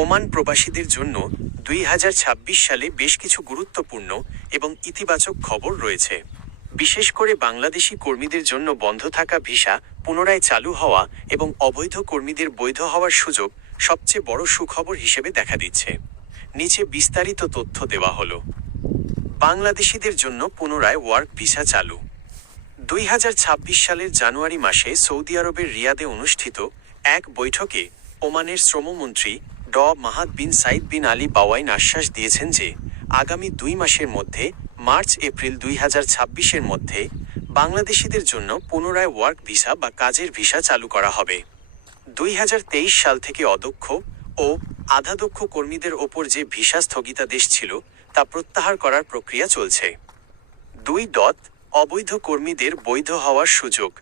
Oman প্রবাসীদের জন্য 2026 সালে বেশ কিছু গুরুত্বপূর্ণ এবং ইতিবাচক খবর রয়েছে। বিশেষ করে বাংলাদেশি কর্মীদের জন্য বন্ধ থাকা ভিসা পুনরায় চালু হওয়া এবং অবৈধ কর্মীদের বৈধ হওয়ার সুযোগ সবচেয়ে বড় সুখবর হিসেবে দেখা দিচ্ছে। নিচে বিস্তারিত তথ্য দেওয়া হলো। বাংলাদেশিদের জন্য পুনরায় ওয়ার্ক ভিসা চালু। 2026 সালের জানুয়ারি মাসে সৌদি আরবের রিয়াদে অনুষ্ঠিত এক বৈঠকে ওমানের শ্রমমন্ত্রী ড মাহাদ বিন সাইদ বিন আলী বাওয়াইন আশ্বাস দিয়েছেন যে আগামী 2 মাসের মধ্যে মার্চ-এপ্রিল 2026-এর মধ্যে বাংলাদেশিদের জন্য পুনরায় ওয়ার্ক ভিসা বা কাজের ভিসা চালু করা হবে। 2023 সাল থেকে অদক্ষ ও আধাদক্ষ কর্মীদের ওপর যে ভিসা স্থগিতাদেশ ছিল তা প্রত্যাহার করার প্রক্রিয়া চলছে। 2. অবৈধ কর্মীদের বৈধ হওয়ার সুযোগ।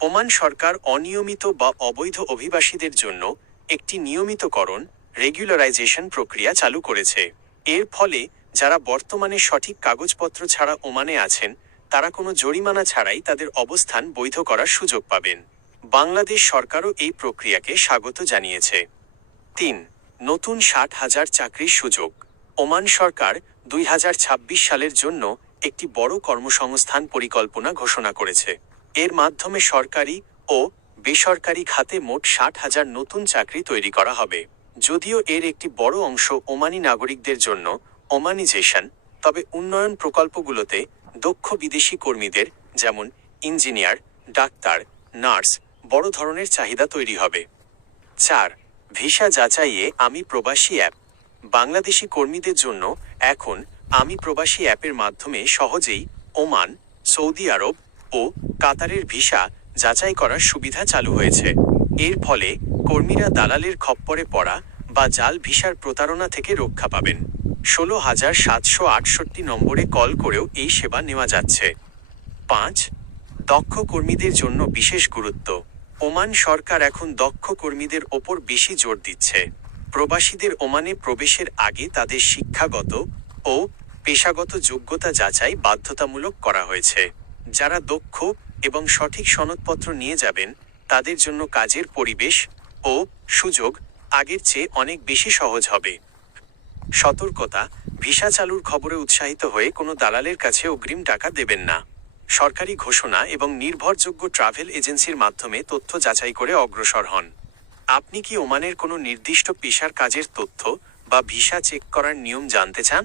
ওমান সরকার অনিয়মিত বা অবৈধ অভিবাসীদের জন্য একটি নিয়মিতকরণ রেগুলারাইজেশন প্রক্রিয়া চালু করেছে। এর ফলে যারা বর্তমানে সঠিক কাগজপত্র ছাড়া ওমানে আছেন তারা কোনো জরিমানা ছাড়াই তাদের অবস্থান বৈধ করার সুযোগ পাবেন। বাংলাদেশ সরকারও এই প্রক্রিয়াকে স্বাগত জানিয়েছে। 3. নতুন 60,000 চাকরির সুযোগ। ওমান সরকার 2026 সালের জন্য একটি বড় কর্মসংস্থান পরিকল্পনা ঘোষণা করেছে। এর মাধ্যমে সরকারি ও বেসরকারি খাতে মোট 60,000 নতুন চাকরি তৈরি করা হবে। যদিও এর একটি বড় অংশ ওমানি নাগরিকদের জন্য ওমানিজেশন, তবে উন্নয়ন প্রকল্পগুলোতে দক্ষ বিদেশি কর্মীদের যেমন ইঞ্জিনিয়ার, ডাক্তার, নার্স বড় ধরনের চাহিদা তৈরি হবে। 4. ভিসা যাচাইয়ে আমি প্রবাসী অ্যাপ। বাংলাদেশি কর্মীদের জন্য এখন আমি প্রবাসী অ্যাপের মাধ্যমে সহজেই ওমান, সৌদি আরব ও কাতারের ভিসা যাচাই করার সুবিধা চালু হয়েছে। এর ফলে কর্মীরা দালালের খপ্পরে পড়া বা জাল ভিসার প্রতারণা থেকে রক্ষা পাবেন। 16,768 নম্বরে কল করেও এই সেবা নেওয়া যাচ্ছে। 5. দক্ষ কর্মীদের জন্য বিশেষ গুরুত্ব। ওমান সরকার এখন দক্ষ কর্মীদের ওপর বেশি জোর দিচ্ছে। প্রবাসীদের ওমানে প্রবেশের আগে তাদের শিক্ষাগত ও পেশাগত যোগ্যতা যাচাই বাধ্যতামূলক করা হয়েছে। যারা দক্ষ এবং সঠিক সনদপত্র নিয়ে যাবেন তাদের জন্য কাজের পরিবেশ ও সুযোগ আগের চেয়ে অনেক বেশি সহজ হবে। সতর্কতা: ভিসা চালুর খবরে উৎসাহিত হয়ে কোনো দালালের কাছে অগ্রিম টাকা দেবেন না। সরকারি ঘোষণা এবং নির্ভরযোগ্য ট্রাভেল এজেন্সির মাধ্যমে তথ্য যাচাই করে অগ্রসর হন। আপনি কি ওমানের কোনো নির্দিষ্ট পেশার কাজের তথ্য বা ভিসা চেক করার নিয়ম জানতে চান?